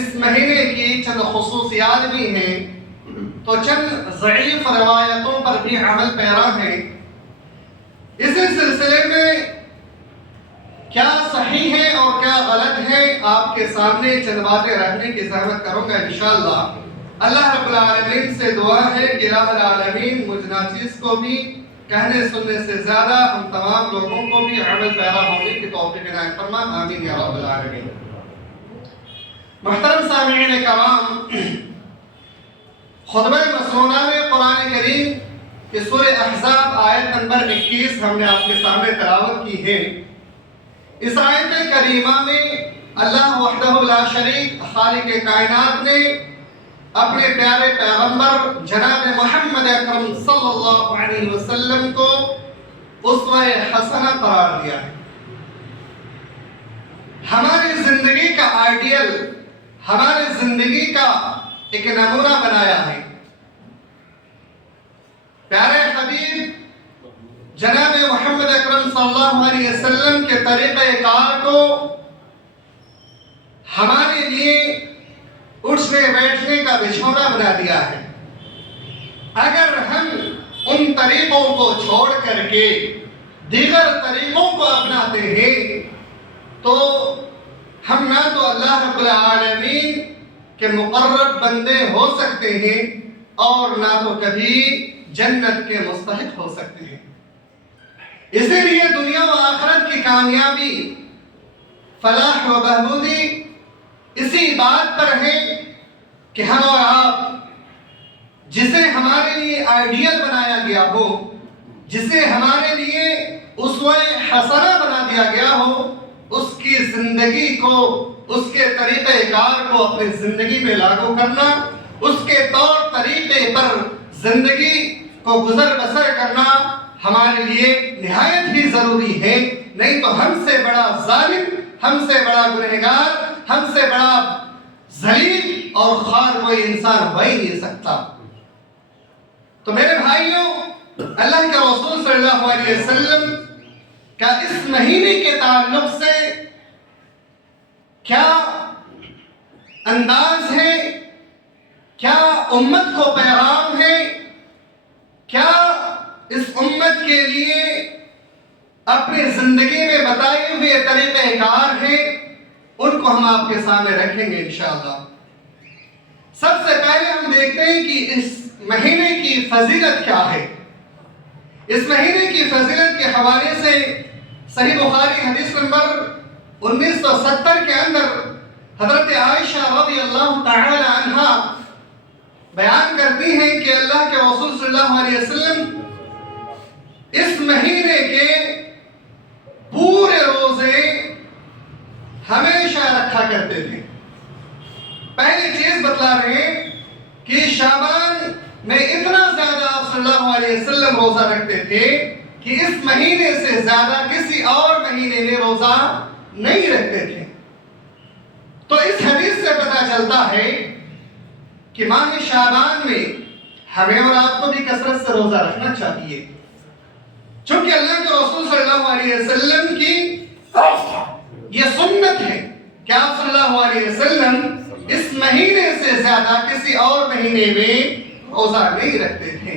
اس مہینے کی چند خصوصیات بھی ہیں تو چند ضعیف روایتوں پر بھی عمل پیرا ہیں۔ اسی سلسلے میں کیا صحیح ہے اور کیا غلط ہے آپ کے سامنے چند باتیں رکھنے کی زحمت کروں گا انشاءاللہ۔ اللہ رب العالمین سے دعا ہے کہ الہ العالمین مجھ ناچیز کو بھی کہنے سننے سے زیادہ ہم تمام لوگوں کو بھی عمل پیرا ہونے کی توفیق عنایت فرما، آمین یا رب العالمین۔ محترم سامعین کرام، خطبہ مسنونہ میں قرآن کریم کی سورہ احزاب آیت نمبر 21 ہم نے آپ کے سامنے تلاوت کی ہے۔ اس آیت کریمہ میں اللہ وحدہ لا شریک خالق کائنات نے اپنے پیارے پیغمبر جناب محمد اکرم صلی اللہ علیہ وسلم کو اسوہ حسنہ قرار دیا ہے۔ ہماری زندگی کا آئیڈیل، ہماری زندگی کا ایک نمونہ بنایا ہے۔ پیارے حبیب جناب محمد اکرم صلی اللہ علیہ وسلم کے طریقہ کار کو ہمارے لیے اٹھنے بیٹھنے کا بچھونا بنا دیا ہے۔ اگر ہم ان طریقوں کو چھوڑ کر کے دیگر طریقوں کو اپناتے ہیں تو ہم نہ تو اللہ رب العالمین کے مقرب بندے ہو سکتے ہیں اور نہ تو کبھی جنت کے مستحق ہو سکتے ہیں۔ اسی لیے دنیا و آخرت کی کامیابی، فلاح و بہبودی اسی بات پر ہے کہ ہم اور آپ جسے ہمارے لیے آئیڈیل بنایا گیا ہو، جسے ہمارے لیے اسوہ حسنہ بنا دیا گیا ہو، اس کی زندگی کو، اس کے طریقہ کار کو اپنی زندگی میں لاگو کرنا، اس کے طور طریقے پر زندگی کو گزر بسر کرنا ہمارے لیے نہایت ہی ضروری ہے۔ نہیں تو ہم سے بڑا ظالم، ہم سے بڑا گنہگار، ہم سے بڑا ذلیل اور خوار کوئی انسان ہو ہی نہیں سکتا۔ تو میرے بھائیوں، اللہ کے رسول صلی اللہ علیہ وسلم کا اس مہینے کے تعلق سے کیا انداز ہے، کیا امت کو پیغام ہے، کیا اس امت کے لیے اپنی زندگی میں بتائے ہوئے طریقہ کار ہیں، ان کو ہم آپ کے سامنے رکھیں گے انشاءاللہ۔ سب سے پہلے ہم دیکھتے ہیں کہ اس مہینے کی فضیلت کیا ہے۔ اس مہینے کی فضیلت کے حوالے سے صحیح بخاری حدیث نمبر 1970 کے اندر حضرت عائشہ رضی اللہ تعالی عنہ بیان کرتی ہیں کہ اللہ کے رسول صلی اللہ علیہ وسلم اس مہینے کے پورے روزے ہمیشہ رکھا کرتے تھے۔ پہلی چیز بتلا رہے ہیں کہ شعبان میں اتنا زیادہ آپ صلی اللہ علیہ وسلم روزہ رکھتے تھے کہ اس مہینے سے زیادہ کسی اور مہینے میں روزہ نہیں رکھتے تھے۔ تو اس حدیث سے پتہ چلتا ہے کہ ماہ شعبان میں ہمیں اور آپ کو بھی کثرت سے روزہ رکھنا چاہیے، چونکہ اللہ کے رسول صلی اللہ علیہ وسلم کی یہ سنت ہے کہ آپ صلی اللہ علیہ وسلم اس مہینے سے زیادہ کسی اور مہینے میں روزہ نہیں رکھتے تھے۔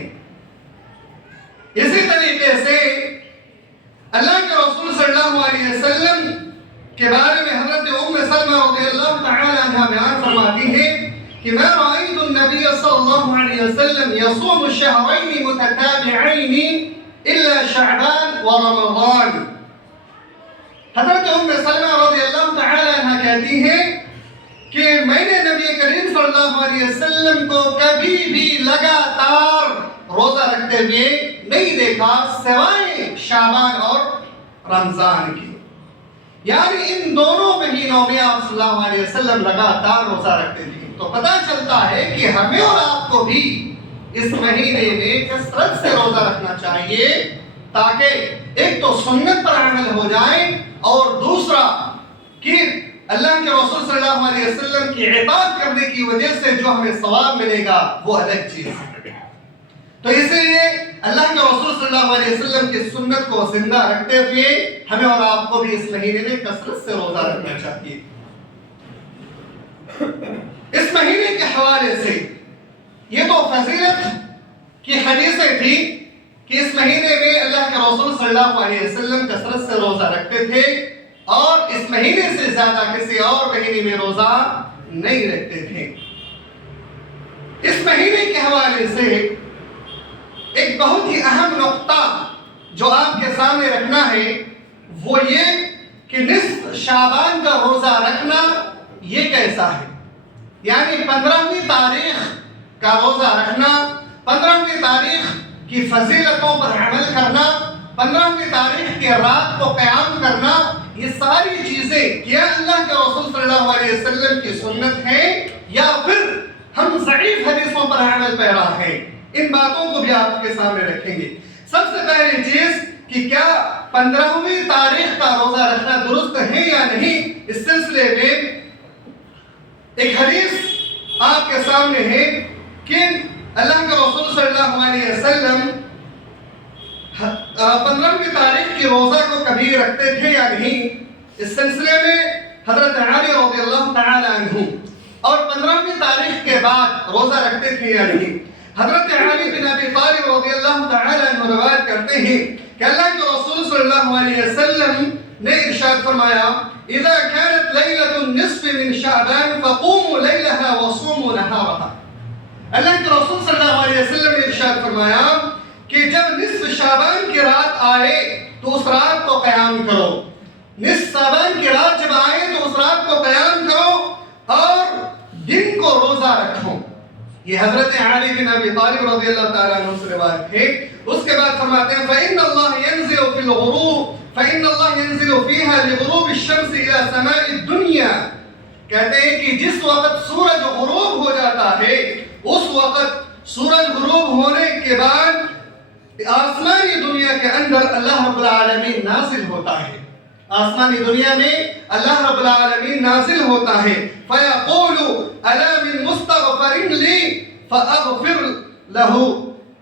اسی طریقے سے اللہ کے رسول صلی اللہ علیہ وسلم کے بارے میں حضرت ام سلمہ رضی اللہ تعالی عنہ بیان فرماتی ہے کہ میں رأیت النبی صلی اللہ علیہ وسلم یصوم شہرین متتابعین الا شعبان و رمضان۔ حضرت ام سلمہ رضی اللہ تعالی عنہ کہتی ہیں کہ میں نے نبی کریم صلی اللہ علیہ وسلم کو کبھی بھی لگاتار روزہ رکھتے ہوئے نہیں دیکھا سوائے شعبان اور رمضان کی، یعنی ان دونوں مہینوں میں آپ صلی اللہ علیہ وسلم لگاتار روزہ رکھتے تھے۔ تو پتہ چلتا ہے کہ ہمیں اور آپ کو بھی اس مہینے میں کثرت سے روزہ رکھنا چاہیے تاکہ ایک تو سنت پر عمل ہو جائے اور دوسرا کہ اللہ کے رسول صلی اللہ علیہ وسلم کی اطاعت کرنے کی وجہ سے جو ہمیں ثواب ملے گا وہ الگ چیز ہے۔ تو اسی لیے اللہ کے رسول صلی اللہ علیہ وسلم کی سنت کو زندہ رکھتے ہوئے ہمیں اور آپ کو بھی اس مہینے میں کثرت سے روزہ رکھنا چاہیے۔ اس مہینے کے حوالے سے یہ تو فضیلت کی حدیثیں تھی کہ اس مہینے میں اللہ کے رسول صلی اللہ علیہ وسلم کثرت سے روزہ رکھتے تھے اور اس مہینے سے زیادہ کسی اور مہینے میں روزہ نہیں رکھتے تھے۔ اس مہینے کے حوالے سے ایک بہت ہی اہم نقطہ جو آپ کے سامنے رکھنا ہے وہ یہ کہ نصف شعبان کا روزہ رکھنا یہ کیسا ہے، یعنی 15ویں تاریخ کا روزہ رکھنا، 15ویں تاریخ کی فضیلتوں پر عمل کرنا، 15ویں تاریخ کی رات کو قیام کرنا، یہ ساری چیزیں کیا اللہ کے رسول صلی اللہ علیہ وسلم کی سنت ہے یا پھر ہم ضعیف حدیثوں پر عمل پیرا ہیں؟ ان باتوں کو بھی آپ کے سامنے رکھیں گے۔ سب سے پہلی چیز کہ کیا 15ویں تاریخ کا روزہ رکھنا درست ہے یا نہیں، اس سلسلے میں ایک حدیث آپ کے سامنے ہے کہ اللہ کے رسول صلی اللہ علیہ وسلم 15ویں تاریخ کی روزہ کو کبھی رکھتے تھے یا نہیں، اس سلسلے میں حضرت علی رضی اللہ تعالی عنہ اور 15ویں تاریخ کے بعد روزہ رکھتے تھے یا نہیں۔ حضرت علی بن ابی طالب رضی اللہ تعالی عنہ روایت کرتے ہیں کہ اللہ کے رسول صلی اللہ علیہ وسلم نے ارشاد فرمایا اذا كانت ليلة النصف من شعبان فقوموا ليلها وصوموا نهارها۔ اللہ کے رسول صلی اللہ علیہ وسلم نے ارشاد فرمایا کہ جب نصف شعبان کی رات آئے تو اس رات کو قیام کرو، نصف شعبان کی رات جب آئے تو اس رات کو قیام کرو اور دن کو روزہ رکھو۔ یہ حضرت علی بن ابی طالب رضی اللہ تعالیٰ عنہ سے روایت ہے۔ اس کے بعد فرماتے ہیں فإن الله ينزل في الغروب فإن الله ينزل فيها لغروب الشمس إلى سماء الدنيا، کہتے ہیں کہ جس وقت سورج غروب ہو جاتا ہے اس وقت سورج غروب ہونے کے بعد آسمانی دنیا کے اندر اللہ رب العالمین نازل ہوتا ہے، آسمانی دنیا میں اللہ رب العالمین نازل ہوتا ہے۔ فَيَقُولُ أَلَا مِن مُسْتَغْفَرٍ لِي فَأَغْفِرْ لَهُ،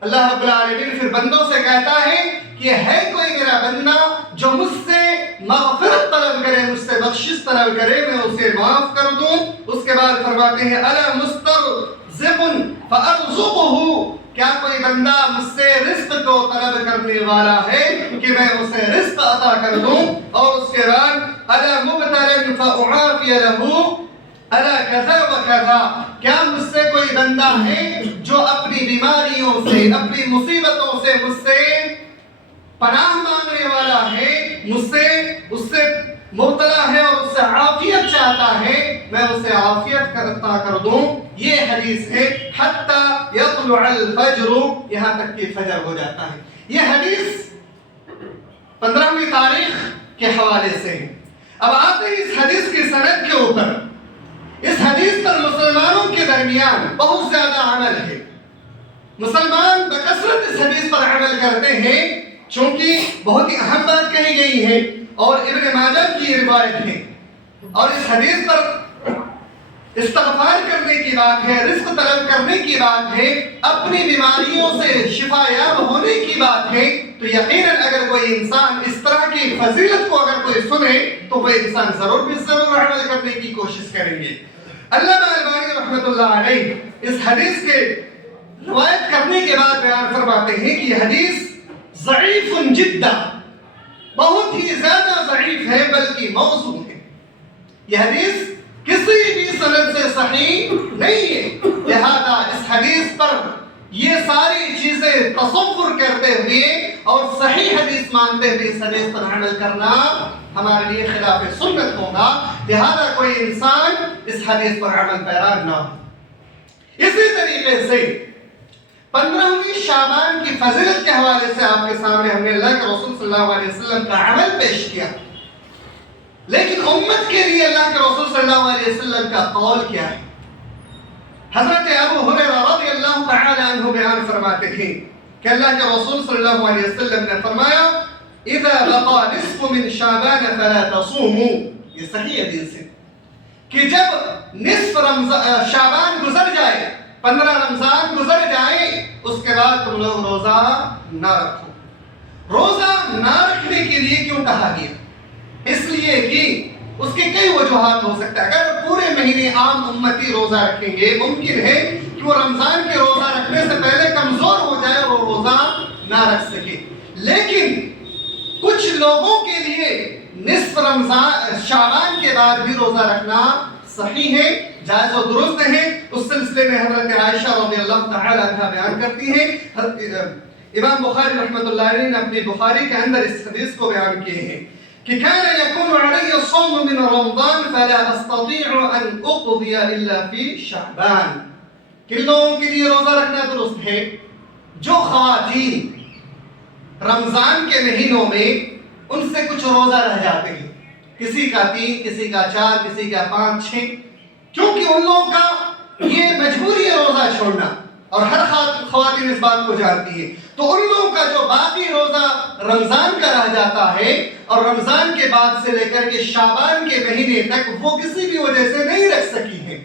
اللہ رب العالمین پھر بندوں سے کہتا ہے کہ ہے کوئی میرا بندہ جو مجھ سے مغفرت طلب کرے، مجھ سے بخشش طلب کرے، میں اسے معاف کر دوں۔ اس کے بعد فرماتے ہیں أَلَا مُسْتَرْزِقٌ فَأَرْزُقُهُ، کیا کوئی بندہ مجھ سے رزق کو طلب کرنے والا ہے کہ میں اسے رزق عطا کر دوں۔ اور اس کے بعد أَلَا مُبْتَلًا فَأُعَافِيَ لَهُ أَلَا كَذَا وَكَذَا، کیا مجھ سے کوئی بندہ ہے جو اپنی بیماریوں سے، اپنی مصیبتوں سے مجھ سے پناہ مانگنے والا ہے، مجھ سے اس سے مبتلا ہے اور اس سے عافیت چاہتا ہے، میں اسے عافیت عطا کر دوں۔ یہ حدیث ہے حتی یطلع الفجر، یہاں تک کہ فجر ہو جاتا ہے۔ یہ حدیث 15ویں تاریخ کے حوالے سے ہے۔ اب آتے ہیں اس حدیث کی سند کے اوپر۔ اس حدیث پر مسلمانوں کے درمیان بہت زیادہ عمل ہے، مسلمان بکثرت اس حدیث پر عمل کرتے ہیں چونکہ بہت ہی اہم بات کہی گئی ہے اور ابن ماجہ کی روایت ہے، اور اس حدیث پر استغفار کرنے کی بات ہے، رزق طلب کرنے کی بات ہے، اپنی بیماریوں سے شفا یاب ہونے کی بات ہے۔ تو یقیناً اگر کوئی انسان اس طرح کی فضیلت کو اگر کوئی سنے تو وہ انسان ضرور عمل کرنے کی کوشش کریں گے۔ علامہ البانی رحمۃ اللہ علیہ اس حدیث کے روایت کرنے کے بعد بیان فرماتے ہیں کہ یہ حدیث ضعیف جدا، بہت ہی زیادہ ضعیف ہے، بلکہ موضوع ہے۔ یہ حدیث کسی بھی سند سے صحیح نہیں ہے، لہذا اس حدیث پر یہ ساری چیزیں تصور کرتے ہوئے اور صحیح حدیث مانتے ہوئے اس حدیث پر عمل کرنا ہمارے لیے خلاف سنت ہوگا، لہذا کوئی انسان اس حدیث پر عمل پیرا نہ ہو۔ اسی طریقے سے 15ویں شعبان کی فضیلت کے حوالے سے آپ کے سامنے ہم نے اللہ کے رسول صلی اللہ علیہ وسلم کا عمل پیش کیا، لیکن امت کے لیے اللہ کے رسول صلی اللہ علیہ وسلم کا قول کیا ہے؟ حضرت ابو ہریرہ رضی اللہ تعالی عنہ بیان فرماتے ہیں کہ اللہ کے رسول صلی اللہ علیہ وسلم نے فرمایا اذا بقى نصف من شعبان فلا تصوموا، یہ صحیح حدیث ہے کہ جب نصف شعبان گزر جائے، 15 رمضان گزر جائے، اس کے بعد تم لوگ روزہ نہ رکھو۔ روزہ نہ رکھنے کے لیے کیوں کہا گیا؟ اس لیے کہ اس کے کئی وجوہات ہو سکتا ہے. اگر پورے مہینے عام امتی روزہ رکھیں گے، ممکن ہے کہ وہ رمضان کے روزہ رکھنے سے پہلے کمزور ہو جائے اور وہ روزہ نہ رکھ سکے. لیکن کچھ لوگوں کے لیے نصف رمضان شعبان کے بعد بھی روزہ رکھنا صحیح ہے، جائز و درست ہے. اس سلسلے میں حضرت عائشہ رضی اللہ تعالی عنہا بیان کرتی ہیں، امام بخاری رحمۃ اللہ علیہ نے اپنی بخاری کے اندر اس حدیث کو بیان کیے ہیں کہ كان يكون علي الصوم من رمضان فلا استطيع ان اقضي الا في شعبان. کن لوگوں کے لیے روزہ رکھنا درست ہے؟ جو خواتین رمضان کے مہینوں میں ان سے کچھ روزہ رہ جاتے ہیں، کسی کا 3، کسی کا 4، کسی کا 5، 6، کیونکہ ان لوگوں کا یہ مجبوری ہے روزہ چھوڑنا، اور ہر خواتین اس بات کو جانتی ہے. تو ان لوگوں کا جو باقی روزہ رمضان کا رہ جاتا ہے اور رمضان کے بعد سے لے کر کے شعبان کے مہینے تک وہ کسی بھی وجہ سے نہیں رکھ سکی ہیں،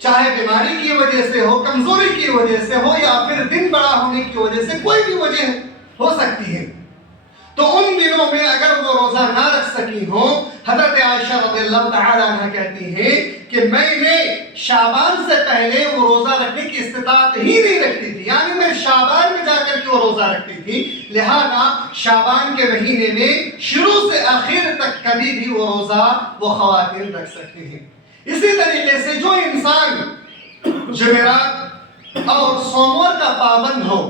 چاہے بیماری کی وجہ سے ہو، کمزوری کی وجہ سے ہو، یا پھر دن بڑا ہونے کی وجہ سے، کوئی بھی وجہ ہو سکتی ہے. تو ان دنوں میں اگر وہ روزہ نہ رکھ سکی ہوں، حضرت عائشہ رضی اللہ تعالی عنہ کہتی ہیں کہ میں نے شعبان سے پہلے وہ روزہ رکھنے کی استطاعت ہی نہیں رکھتی تھی، یعنی میں شعبان میں جا کر کے وہ روزہ رکھتی تھی، لہذا شعبان کے مہینے میں شروع سے آخر تک کبھی بھی وہ روزہ وہ خواتین رکھ سکتی ہیں. اسی طریقے سے جو انسان جمعرات اور سوموار کا پابند ہو،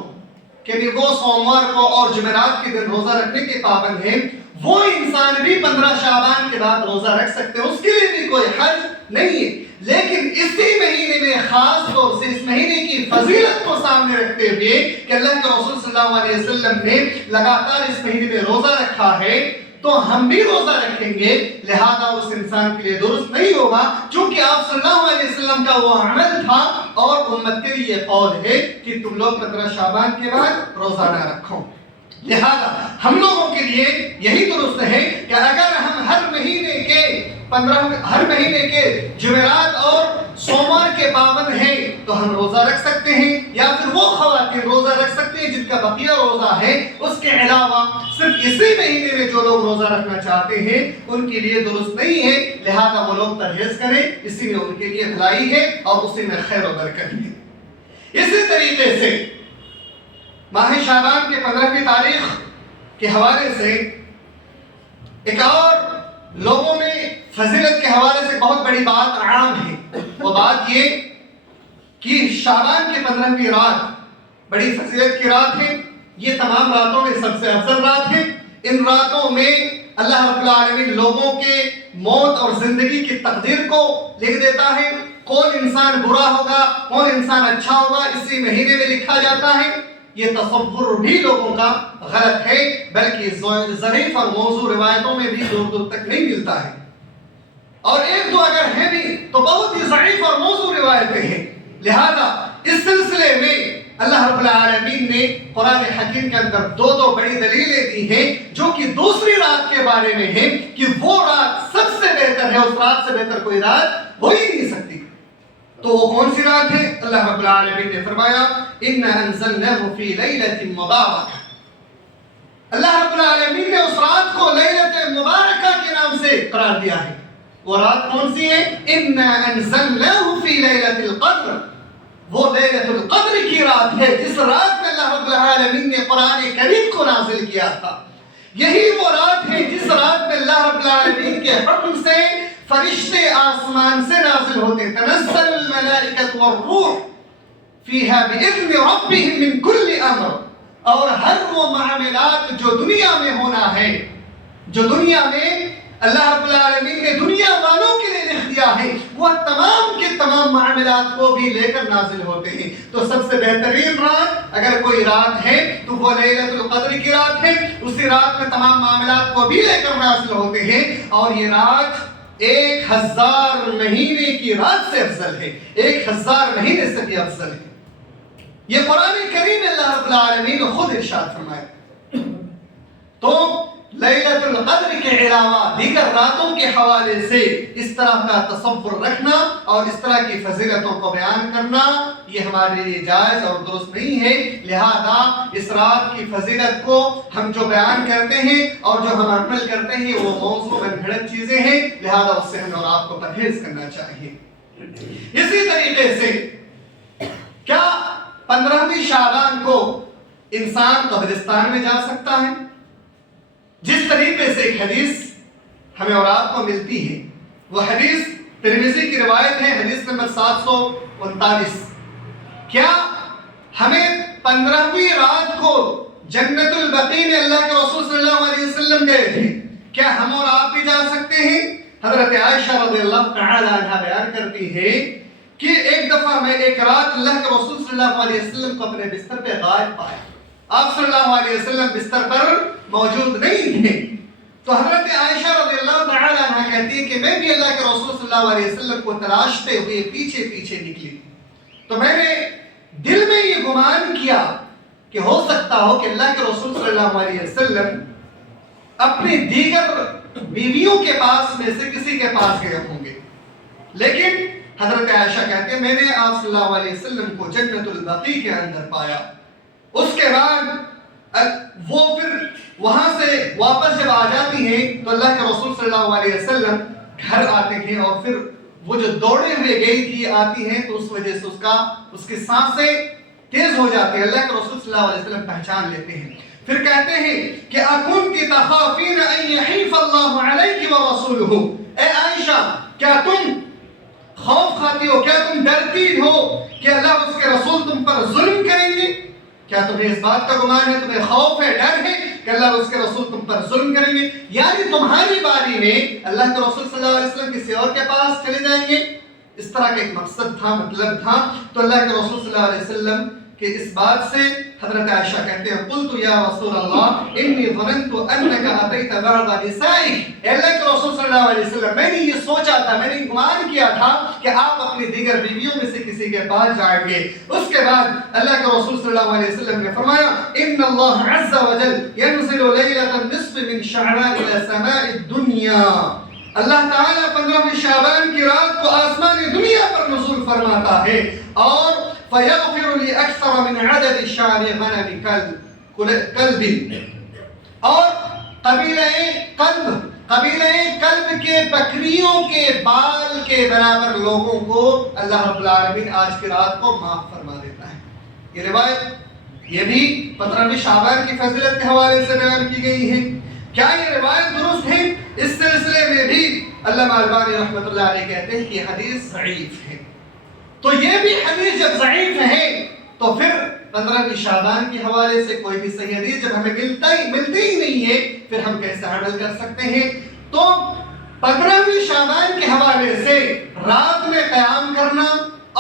کہ وہ سوموار کو اور جمعرات کے دن روزہ رکھنے کے پابند ہیں، وہ انسان بھی 15 شعبان کے بعد روزہ رکھ سکتے ہیں، اس کے لیے بھی کوئی حرج نہیں ہے. لیکن اسی مہینے میں خاص طور سے اس مہینے کی فضیلت کو سامنے رکھتے ہوئے کہ اللہ کے رسول صلی اللہ علیہ وسلم نے لگاتار اس مہینے میں روزہ رکھا ہے، تو ہم بھی روزہ رکھیں گے، لہذا اس انسان کے لیے درست نہیں ہوگا، چونکہ آپ صلی اللہ علیہ وسلم کا وہ عمل تھا اور امت کے لیے قول ہے کہ تم لوگ 15 شعبان کے بعد روزہ نہ رکھو. لہذا ہم لوگوں کے لیے یہی درست ہے کہ اگر ہم ہر مہینے کے جمعرات اور سوموار کے پابند ہیں تو ہم روزہ رکھ سکتے ہیں، یا پھر وہ خواتین روزہ رکھ سکتے ہیں جن کا بقیہ روزہ ہے. اس کے علاوہ صرف اسی مہینے میں جو لوگ روزہ رکھنا چاہتے ہیں ان کے لیے درست نہیں ہے، لہذا وہ لوگ پرہیز کریں، اسی میں ان کے لیے بھلائی ہے اور اسی میں خیر و برکت ہے. اسی طریقے سے ماہ شعبان کے 15ویں تاریخ کے حوالے سے ایک اور لوگوں میں فضیلت کے حوالے سے بہت بڑی بات عام ہے. وہ بات یہ کہ شعبان کی 15ویں رات بڑی فضیلت کی رات ہے. یہ تمام راتوں میں سب سے افضل رات ہے. ان راتوں میں اللہ رب العالمین لوگوں کے موت اور زندگی کی تقدیر کو لکھ دیتا ہے. کون انسان برا ہوگا، کون انسان اچھا ہوگا، اسی مہینے میں لکھا جاتا ہے. یہ تصور بھی لوگوں کا غلط ہے، بلکہ ضعیف اور موضوع روایتوں میں بھی دور دور تک نہیں ملتا ہے، اور ایک دو اگر ہیں بھی تو بہت ہی ضعیف اور موضوع روایتیں ہیں. لہذا اس سلسلے میں اللہ رب العالمین نے قرآن حکیم کے اندر دو بڑی دلیلیں دی ہیں جو کہ دوسری رات کے بارے میں ہیں کہ وہ رات سب سے بہتر ہے، اس رات سے بہتر کوئی رات ہو ہی نہیں سکتی. تو وہ کون سی رات ہے؟ اللہ رب العالمین نے فرمایا اِنَّا أَنزَلْنَاهُ فِي لَيْلَةٍ مُبَارَكَةٍ. اللہ رب العالمین نے اس رات کو لیلۃ مبارکہ کے نام سے قرار دیا ہے. وہ رات کون سی ہے؟ اِنَّا أَنزَلْنَاهُ فِي لَيْلَةِ الْقَدْرِ. وہ لیلۃ القدر کی رات ہے جس رات میں اللہ رب العالمین نے قرآن کریم کو نازل کیا تھا. یہی وہ رات ہے جس رات میں اللہ رب العالمین کے حکم سے فرشتے آسمان سے نازل ہوتے. تنزل الملائکۃ والروح فیہا بإذن ربہم من کل امر. اور ہر وہ معاملات جو دنیا میں ہونا ہے، جو دنیا میں اللہ رب العالمین نے دنیا والوں کے لیے لکھ دیا ہے، وہ تمام کے تمام معاملات کو بھی لے کر نازل ہوتے ہیں. تو سب سے بہترین رات اگر کوئی رات ہے تو وہ لیلۃ القدر کی رات ہے. اسی رات میں تمام معاملات کو بھی لے کر نازل ہوتے ہیں، اور یہ رات 1000 مہینے کی رات سے افضل ہے، 1000 مہینے سے بھی افضل ہے. یہ قرآن کریم اللہ رب العالمین نے خود ارشاد فرمایا. تو لیلۃ القدر کے علاوہ دیگر راتوں کے حوالے سے اس طرح کا تصور رکھنا اور اس طرح کی فضیلتوں کو بیان کرنا یہ ہمارے لیے جائز اور درست نہیں ہے. لہذا اس رات کی فضیلت کو ہم جو بیان کرتے ہیں اور جو ہم عمل کرتے ہیں وہ موضوع من گھڑت چیزیں ہیں، لہذا اس سے ہمیں اور آپ کو پرہیز کرنا چاہیے. اسی طریقے سے کیا 15ویں شعبان کو انسان قبرستان میں جا سکتا ہے؟ جس طریقے سے ایک حدیث ہمیں اور آپ کو ملتی ہے، وہ حدیث ترمذی کی روایت ہے، حدیث نمبر 739. کیا ہمیں 15ویں رات کو جنت البقیع میں اللہ کے رسول صلی اللہ علیہ وسلم گئے تھے، کیا ہم اور آپ بھی جا سکتے ہیں؟ حضرت عائشہ رضی اللہ تعالی عنہا بیان کرتی ہے کہ ایک دفعہ میں ایک رات اللہ کے رسول صلی اللہ علیہ وسلم کو اپنے بستر پہ غائب پایا. آپ صلی اللہ علیہ وسلم بستر پر موجود نہیں تھے. تو حضرت عائشہ رضی اللہ تعالی عنہا کہتی ہے کہ میں بھی اللہ کے رسول صلی اللہ علیہ وسلم کو تلاشتے ہوئے پیچھے پیچھے نکلی. تو میں نے دل میں یہ گمان کیا کہ ہو سکتا ہو کہ اللہ کے رسول صلی اللہ علیہ وسلم اپنی دیگر بیویوں کے پاس میں سے کسی کے پاس گئے ہوں گے. لیکن حضرت عائشہ کہتے ہیں میں نے آپ صلی اللہ علیہ وسلم کو جنت البقیع کے اندر پایا. اس کے بعد وہ پھر وہاں سے واپس جب آ جاتی ہیں تو اللہ کے رسول صلی اللہ علیہ وسلم گھر آتے ہیں اور پھر وہ جو دوڑے ہوئے گئی تھی آتی ہیں تو اس وجہ سے اس کی سانسیں تیز ہو جاتی ہیں. اللہ کے رسول صلی اللہ علیہ وسلم پہچان لیتے ہیں. پھر کہتے ہیں کہ اکنتی تخافین ان یحیف اللہ علیک ورسولہ، اے عائشہ کیا تم خوف کھاتی ہو، کیا تم ڈرتی ہو کہ اللہ اور اس کے رسول تم پر ظلم کریں گے؟ کیا تمہیں اس بات کا گمان ہے، تمہیں خوف ہے، ڈر ہے کہ اللہ اور اس کے رسول تم پر ظلم کریں گے؟ یعنی تمہاری باری میں اللہ کے رسول صلی اللہ علیہ وسلم کسی اور کے پاس چلے جائیں گے. اس طرح کا ایک مقصد تھا، مطلب تھا. تو اللہ کے رسول صلی اللہ علیہ وسلم کہ اس بات سے حضرت عائشہ کہتے ہیں قلت یا رسول اللہ انی ظننت انک اتیت بعض نسائک، اے اللہ کے رسول صلی اللہ علیہ وسلم میں نے یہ سوچا تھا، میں نے گمان کیا تھا کہ آپ اپنی دیگر بیویوں میں سے کسی کے پاس جائیں گے. اس کے بعد اللہ کے رسول صلی اللہ علیہ وسلم نے فرمایا ان اللہ عز وجل ينزل لیلۃ النصف من شعبان الى سماء الدنیا، اللہ تعالیٰ 15ویں شعبان کی رات کو آسمان دنیا پر نزول فرماتا ہے اور فَيَغْفِرُ لِأَكْثَرَ مِنْ عَدَدِ شَعْرِ غَنَمِ كَلْبٍ، اور قبیلہ قلب کے بکریوں کے بال کے برابر لوگوں کو اللہ رب العالمین آج کی رات کو معاف فرما دیتا ہے. یہ روایت یہ بھی 15ویں شعبان کی فضیلت کے حوالے سے بیان کی گئی ہے. کیا یہ روایت درست ہے؟ اس سلسلے میں بھی علامہ البانی رحمۃ اللہ علیہ کہتے ہیں کہ حدیث ضعیف ہے. تو یہ بھی حدیث جب ضعیف ہے تو پھر 15ویں شعبان کے حوالے سے کوئی بھی صحیح حدیث جب ہمیں ملتی ہی نہیں ہے پھر ہم کیسے عمل کر سکتے ہیں؟ تو 15ویں شعبان کے حوالے سے رات میں قیام کرنا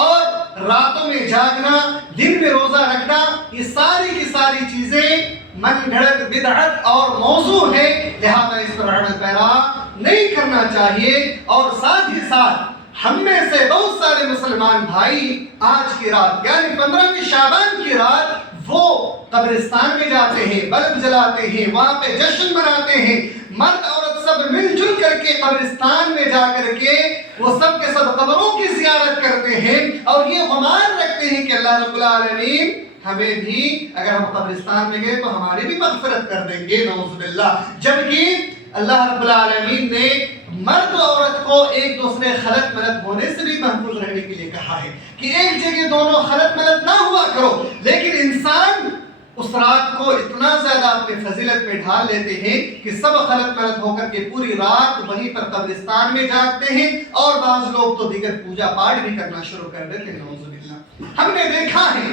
اور راتوں میں جاگنا، دن میں روزہ رکھنا، یہ ساری کی ساری چیزیں من گھڑت بدعت اور موضوع ہے، لہذا اس پر عمل پیرا نہیں کرنا چاہیے. اور ساتھ ہی ساتھ ہم میں سے بہت سارے مسلمان بھائی آج کی رات یعنی 15ویں شعبان کی رات وہ قبرستان میں جاتے ہیں، بلب جلاتے ہیں، وہاں پہ جشن مناتے ہیں، مرد عورت سب مل جل کر کے قبرستان میں جا کر کے وہ سب کے سب قبروں کی زیارت کرتے ہیں اور یہ گمان رکھتے ہیں کہ اللہ رب العالمین ہمیں بھی اگر ہم قبرستان میں گئے تو ہماری بھی مغفرت کر دیں گے، نعوذ باللہ. جبکہ اللہ رب العالمین نے مرد و عورت کو ایک دوسرے خلط ملط ہونے سے بھی محفوظ رہنے کے لیے کہا ہے کہ ایک جگہ دونوں خلط ملط نہ ہوا کرو. لیکن انسان اس رات کو اتنا زیادہ اپنی فضیلت میں ڈھال لیتے ہیں کہ سب خلط ملط ہو کر کے پوری رات وہیں پر قبرستان میں جاگتے ہیں اور بعض لوگ تو دیگر پوجا پاٹ بھی کرنا شروع کر دیتے ہیں، نعوذ باللہ. ہم نے دیکھا ہے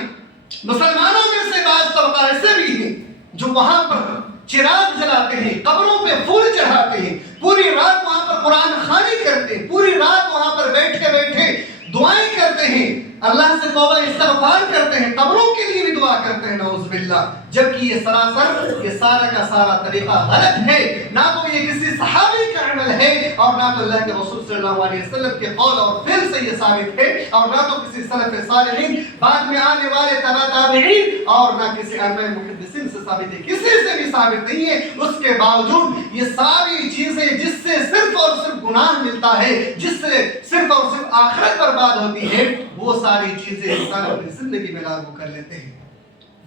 مسلمانوں میں سے بعض طبقہ ایسے بھی ہیں جو وہاں پر چراغ جلاتے ہیں، قبروں پہ پھول چڑھاتے ہیں، پوری رات وہاں پر قرآن خوانی کرتے ہیں، پوری رات وہاں پر بیٹھے بیٹھے دعائیں کرتے ہیں. اللہ سے توبہ استغفار کرتے ہیں, قبروں کے لیے بھی دعا کرتے ہیں, نعوذ باللہ, جبکہ یہ سراسر یہ سارا کا سارا طریقہ غلط ہے. نہ تو یہ کسی صحابی کا عمل ہے اور نہ تو اللہ کے رسول صلی اللہ علیہ وسلم کے قول اور فعل سے یہ ثابت ہے, اور نہ تو کسی سلف صالحین بعد میں آنے والے تبع تابعین اور نہ کسی ائمہ محدثین سے ثابت ہے, کسی سے بھی ثابت نہیں ہے. اس کے باوجود یہ ساری چیزیں جس سے صرف اور صرف گناہ ملتا ہے, جس سے صرف اور صرف آخرت برباد ہوتی ہے, وہ ساری چیزیں انسان اپنی زندگی میں لاگو کر لیتے ہیں.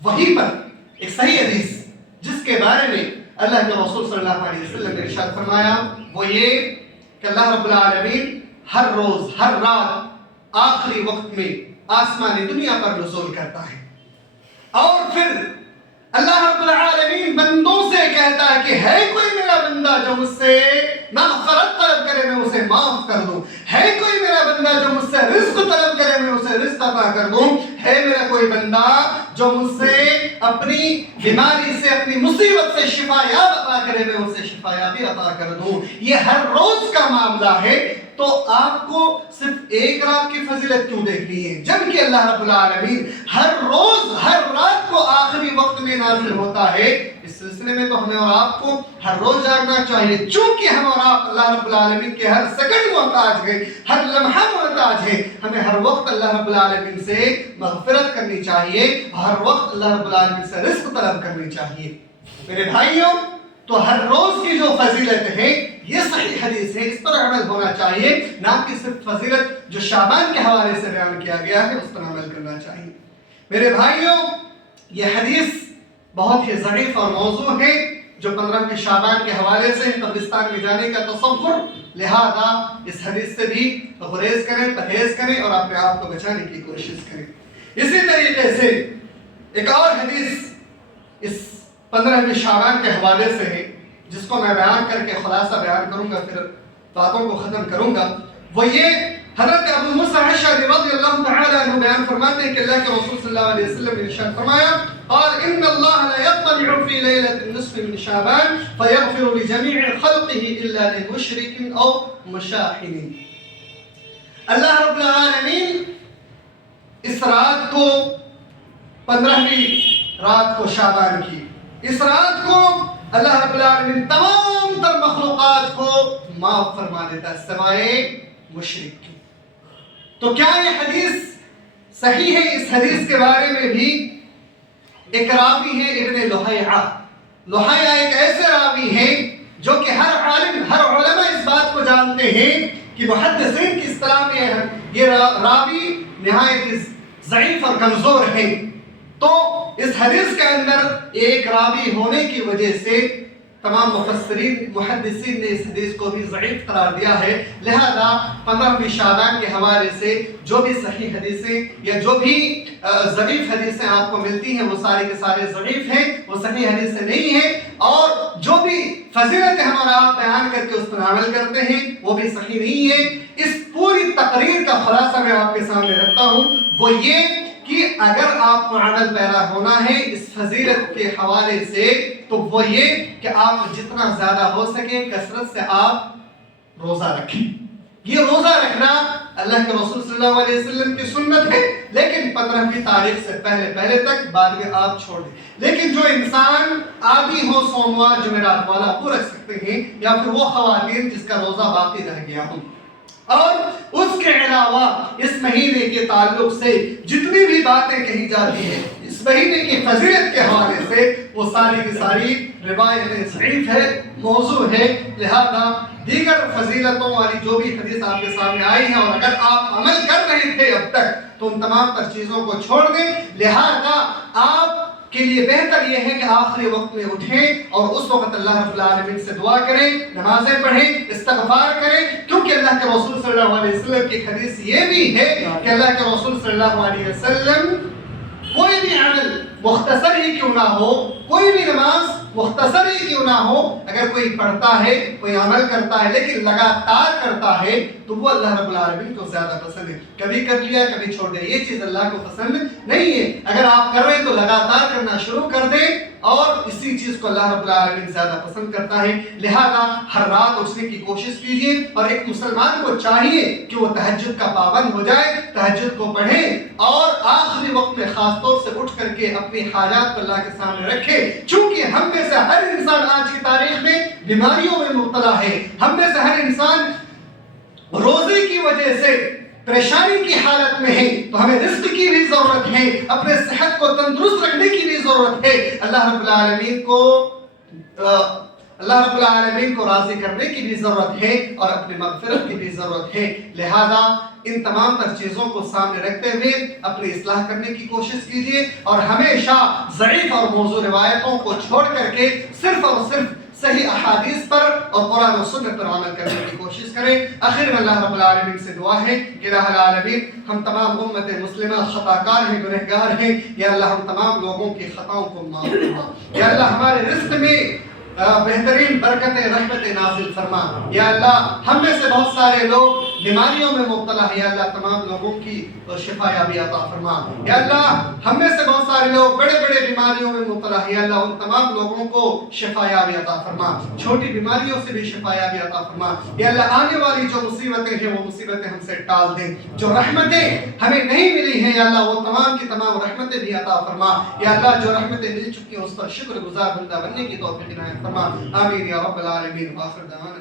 وہیں پر ایک صحیح حدیث جس کے بارے میں اللہ کے رسول صلی اللہ علیہ وسلم نے ارشاد فرمایا وہ یہ کہ اللہ رب العالمین ہر روز ہر رات آخری وقت میں آسمانی دنیا پر نزول کرتا ہے, اور پھر اللہ رب العالمین بندوں سے کہتا ہے کہ ہے کوئی میرا بندہ جو مجھ سے مغفرت طلب کرے میں اسے معاف کر دوں, ہے کوئی میرا بندہ جو مجھ سے رزق طلب کرے میں اسے رزق عطا کر دوں, ہے میرا کوئی بندہ جو مجھ سے اپنی بیماری سے اپنی مصیبت سے شفا یاب عطا کرے میں اسے شفا یابی عطا کر دوں. یہ ہر روز کا معاملہ ہے, تو آپ کو صرف ایک رات کی فضیلت کیوں دیکھنی ہے جبکہ اللہ رب العالمین ہر روز ہر رات کو آخری وقت میں نازل ہوتا ہے. اس سلسلے میں تو ہمیں اور آپ کو ہر روز جاگنا چاہیے, چونکہ ہم اور آپ اللہ رب العالمین کے ہر سیکنڈ محتاج ہیں, ہر لمحہ محتاج ہیں. ہمیں ہر وقت اللہ رب العالمین سے مغفرت کرنی چاہیے, ہر وقت اللہ رب العالمین سے رزق طلب کرنی چاہیے. میرے بھائیوں, تو ہر روز کی جو فضیلت ہے یہ صحیح حدیث ہے, اس پر عمل ہونا چاہیے, نہ کہ صرف فضیلت جو شعبان کے حوالے سے بیان کیا گیا ہے اس پر عمل کرنا چاہیے. میرے بھائیوں, یہ حدیث بہت ہی ضعیف اور موضوع ہے جو 15ویں شعبان کے حوالے سے قبرستان میں جانے کا تصور, لہذا اس حدیث سے بھی گریز کریں, پرہیز کریں اور اپنے آپ کو بچانے کی کوشش کریں. اسی طریقے سے ایک اور حدیث اس 15ویں شعبان کے حوالے سے ہے جس کو میں بیان کر کے خلاصہ بیان کروں گا, پھر باتوں کو ختم کروں گا. وہ یہ حضرت ابو موسیٰ الاشعری رضی اللہ تعالی عنہ بیان فرماتے ہیں کہ اللہ کے رسول صلی اللہ علیہ وسلم نے ارشاد فرمایا قال ان اللہ لا يطلع في ليلة النصف من شعبان فيغفر لجميع خلقه الا لمشرك او مشاحن. اللہ رب العالمین اس رات کو 15ویں رات کو شعبان کی, اس رات کو اللہ رب العالمین تمام تر مخلوقات کو معاف فرما دیتا ہے سوائے مشرک کی. تو کیا یہ حدیث صحیح ہے؟ اس حدیث کے بارے میں بھی ایک راوی ہے ابن لہیعہ. لہیعہ ایک ایسے راوی ہیں جو کہ ہر عالم ہر علماء اس بات کو جانتے ہیں کہ محدثین کی اصطلاح میں یہ راوی نہایت ضعیف اور کمزور ہیں. تو اس حدیث کے اندر ایک راوی ہونے کی وجہ سے تمام مفسرین محدثین نے اس حدیث کو بھی ضعیف قرار دیا ہے. لہذا 15ویں شعبان کے حوالے سے جو بھی صحیح حدیثیں یا جو بھی ضعیف حدیثیں آپ کو ملتی ہیں وہ سارے کے سارے ضعیف ہیں, وہ صحیح حدیثیں نہیں ہیں, اور جو بھی فضیلت ہمارا آپ بیان کر کے اس پر عمل کرتے ہیں وہ بھی صحیح نہیں ہے. اس پوری تقریر کا خلاصہ میں آپ کے سامنے رکھتا ہوں, وہ یہ کہ اگر آپ کو عمل پیرا ہونا ہے اس فضیلت کے حوالے سے تو وہ یہ کہ آپ جتنا زیادہ ہو سکے کثرت سے آپ روزہ رکھیں. یہ روزہ رکھنا اللہ کے رسول صلی اللہ علیہ وسلم کی سنت ہے, لیکن 15ویں تاریخ سے پہلے تک, بعد میں آپ چھوڑ دیں. لیکن جو انسان عادی ہو سوموار جمعرات والا وہ رکھ سکتے ہیں, یا پھر وہ خواتین جس کا روزہ باقی رہ گیا ہو. اور اس کے علاوہ اس مہینے کے تعلق سے جتنی بھی باتیں کہی جاتی ہیں اس مہینے کی فضیلت کے حوالے سے وہ ساری کی ساری روایتیں ضعیف ہے, موضوع ہے. لہذا دیگر فضیلتوں والی جو بھی حدیث آپ کے سامنے آئی ہیں اور اگر آپ عمل کر رہے تھے اب تک تو ان تمام تر چیزوں کو چھوڑ دیں. لہذا آپ کے لیے بہتر یہ ہے کہ آخری وقت میں اٹھیں اور اس وقت اللہ رب العالمین سے دعا کریں, نمازیں پڑھیں, استغفار کریں, کیونکہ اللہ کے رسول صلی اللہ علیہ وسلم کی حدیث یہ بھی ہے کہ اللہ کے رسول صلی اللہ علیہ وسلم کوئی بھی عمل مختصر ہی کیوں نہ ہو, کوئی بھی نماز مختصر ہی کیوں نہ ہو, اگر کوئی پڑھتا ہے کوئی عمل کرتا ہے لیکن لگاتار کرتا ہے تو وہ اللہ رب العالمین کو زیادہ پسند ہے. کبھی کر لیا کبھی چھوڑ دیا, یہ چیز اللہ کو پسند نہیں ہے. اگر آپ کر رہے ہیں تو لگاتار کرنا شروع کر دیں اور اسی چیز کو اللہ رب العالمین زیادہ پسند کرتا ہے. لہذا ہر رات اٹھنے کی کوشش کیجیے، اور ایک مسلمان کو چاہیے کہ وہ تہجد کا پابند ہو جائے، تہجد کو پڑھے، اور آخری وقت میں خاص طور سے اٹھ کر کے اپنی حاجات کو اللہ کے سامنے رکھے. چونکہ ہم میں سے ہر انسان آج کی تاریخ میں بیماریوں میں مبتلا ہے. ہم میں سے ہر انسان روزے کی وجہ سے پریشانی کی حالت میں ہے، تو ہمیں رزق کی بھی ضرورت ہے، اپنے صحت کو تندرست رکھنے کی بھی ضرورت ہے، اللہ رب العالمین کو راضی کرنے کی بھی ضرورت ہے، اور اپنی مغفرت کی بھی ضرورت ہے. لہذا ان تمام تر چیزوں کو سامنے رکھتے ہوئے اپنی اصلاح کرنے کی کوشش کیجیے، اور ہمیشہ ضعیف اور موضوع روایتوں کو چھوڑ کر کے صرف اور صرف صحیح احادیث پر اور قرآن و سنت پر عمل کرنے کی کوشش کریں. آخر میں اللہ رب العالمین سے دعا ہے کہ الہ العالمین ہم تمام امت مسلمہ خطا کار ہیں، گنہگار ہیں. یا اللہ ہم تمام لوگوں کی خطاؤں کو معاف فرما. یا اللہ ہمارے رزق میں بہترین برکت رحمت نازل فرما. یا اللہ ہم میں سے بہت سارے لوگ بیماریوں میں مبتلا ہیں، یا اللہ تمام لوگوں کی شفا یابی عطا فرما. یا اللہ ہم میں سے بہت سارے لوگ بڑے بڑے بیماریوں میں مبتلا ہیں، یا اللہ ان تمام لوگوں کو شفا یابی عطا فرما، چھوٹی بیماریوں سے بھی شفا یابی عطا فرما. یا اللہ آنے والی جو مصیبتیں ہیں وہ مصیبتیں ہم سے ٹال دیں. جو رحمتیں ہمیں نہیں ملی ہیں یا اللہ وہ تمام کی تمام رحمتیں بھی عطا فرما. یا اللہ جو رحمتیں مل چکی ہیں اس پر شکر گزار بندہ بننے کی توفیق عنایت فرما. آمین یا رب العالمین. وآخر دعوانا